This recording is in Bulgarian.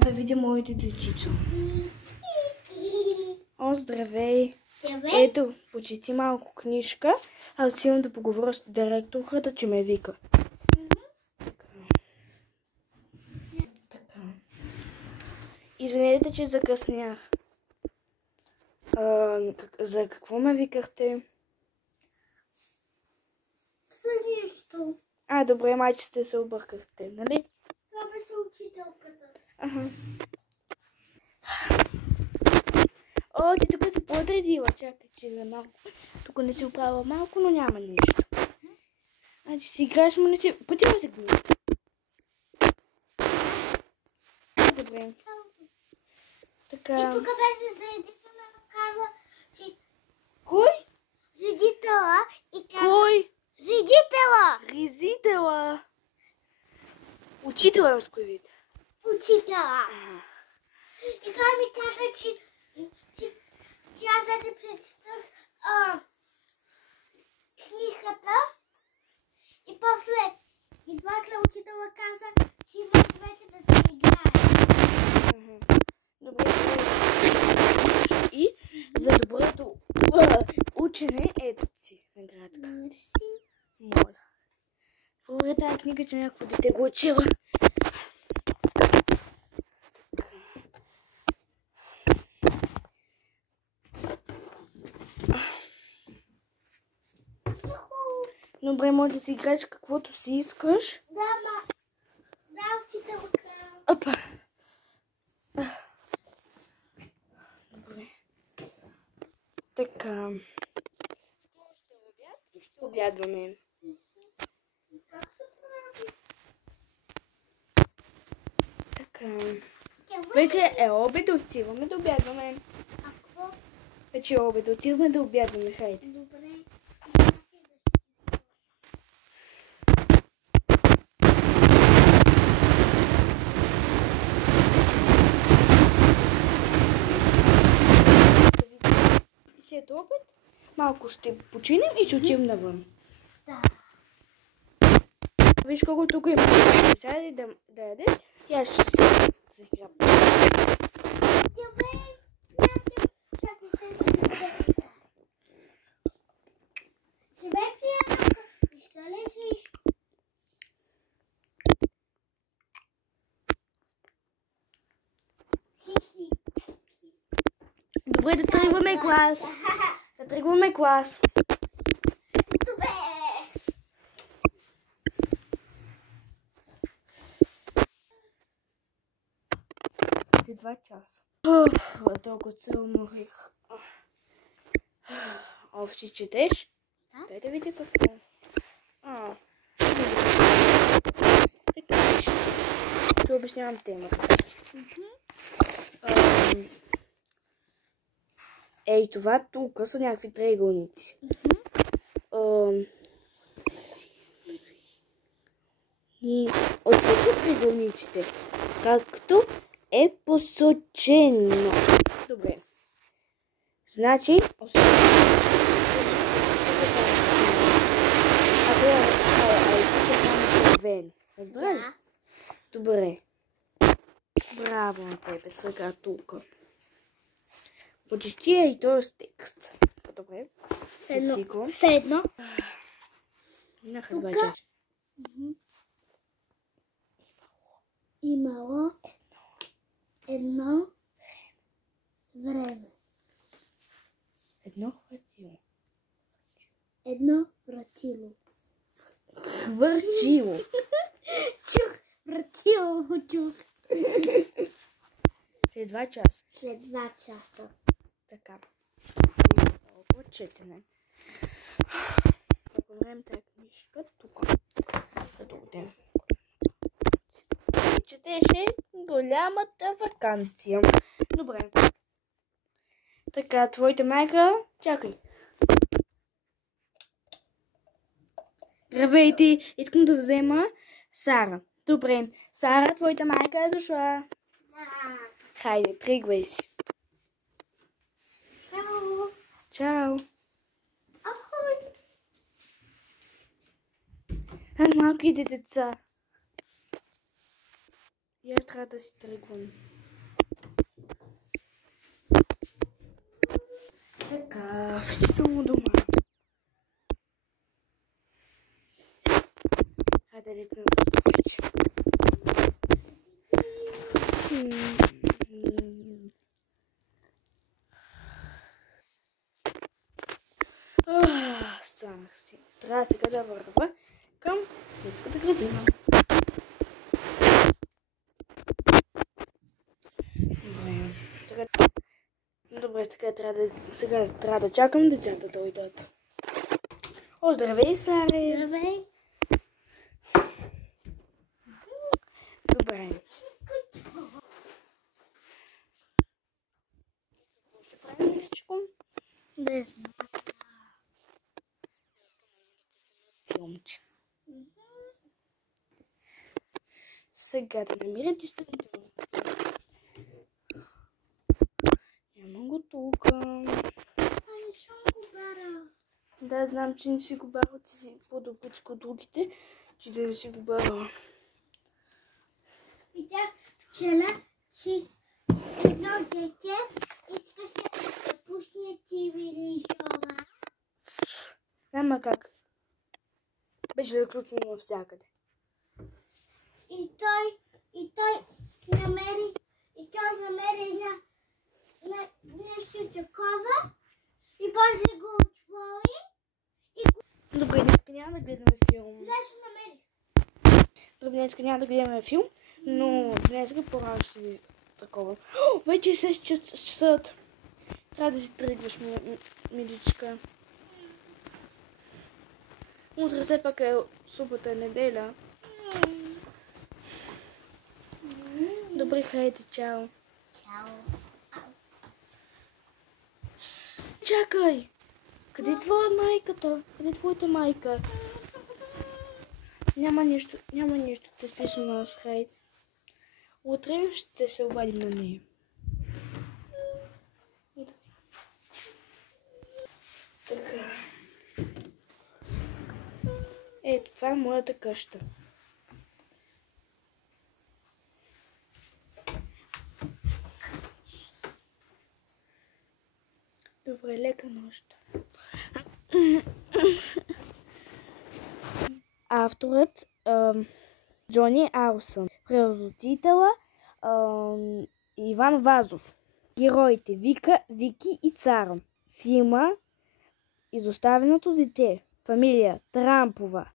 Да видя моите дечица. О, здравей! Ето, почети малко книжка, а отивам да поговоря с директорката, че ме вика. Така. Извинете, че закъснях. За какво ме викахте? За нищо. Добре, майче сте се объркахте, нали? Това беше учителката. Ага. О, ти тук се подредила. Чакай, че за малко. Тук не си оправила малко, но няма нищо. Значи си играеш, но не си... Почива се гни. Добре. Така... И тук беше зредителя, каза, че... Кой? Зредителя и каза... Кой? Зредителя! Резителя. Учителя с кой вид? Учителя. И той ми каза, че аз да ти прочетах книгата и после учителя каза, че има вече да се играе. Добре. И за доброто учене ето си наградка. Моля. Проверя тази книга, че някакво дете го учила. Добре, може да си играеш каквото си искаш. Да, учителка. Опа. Добре. Така. Ще обядваме. Как се прави? Така. Вече е обед, отиваме да обядваме. А какво? Вече е обед, отиваме да обядваме, хайде. Добре. След обед малко ще починем и ще отидем навън. Да. Виж колко тук има. Сядай да ядеш и аз ще се храпя. Добре. Чакай се. Живей, приятелка. И ще лежиш. Добре, да тръгваме клас. Да тръгваме клас. Добре. Ти 2 часа. Толкова се уморих. Овче, четеш? Да. Дай да видя какво. Така, ще обяснявам темата. Ей, това тук са някакви триъгълници. И отвърши триъгълниците, както е посочено. Добре. Значи, тук е само червен. Разбра ли? Да. Добре. Браво на тебе, сега тук. Почти е и този текст. Добре. Седно. Минаха 2 часа. Имало едно време. Едно хватило. Едно вратило. Хвърчило. Чух, вратило го чух. След 2 часа. След 2 часа. Така. Толкова четене. Да помрем тази книжка тук. Да дойдем. Четеше голямата ваканция. Добре. Така, твоята майка... Чакай. Здравейте, искам да взема Сара. Добре. Сара, твоята майка е дошла. Да. Хайде, тръгвай си. Чао. Чао. Ахой. Малките деца. И аз трябва да си тръгвам. Така, вече съм у дома. Хайде да легна да спа вече. Станах си. Трябва сега да върва към детската градина. Добре, сега трябва да чакам децата да дойдат. О, здравей, Саре! Здравей. Добре. Какво ще правим, Личко? Без. Филмче. Сега да намеря дистанционно. Няма го тук. Ами, съм го бара. Да, знам, че не си го бара, ти си по-добъчко от другите, че да не си го бара. Видях вчера, че едно дете искаше да пусне телевизора. Няма как. Беше заключено навсякъде. И той намери нещо такова и бързо го отвори и го Добре, днес няма да гледаме филм. нещо намери. Добре, днес няма да гледаме филм, но днес по-рано ще ви такова. О, вече е 6 часа. Трябва да си тръгваш, миличка. Утре все пак е събота, неделя. Добре, хайде, чао. Чао. Чакай! Къде е твоя майката? Къде е твоята майка? Няма нищо да списано с хайде. Утре ще се обадим на нея. Така. Ето, това е моята къща. Добре, лека нощ. Авторът Джони Аусън. Преводителя Иван Вазов. Героите Вика, Вики и Цара. Филма Изоставеното дете. Фамилия Трампова.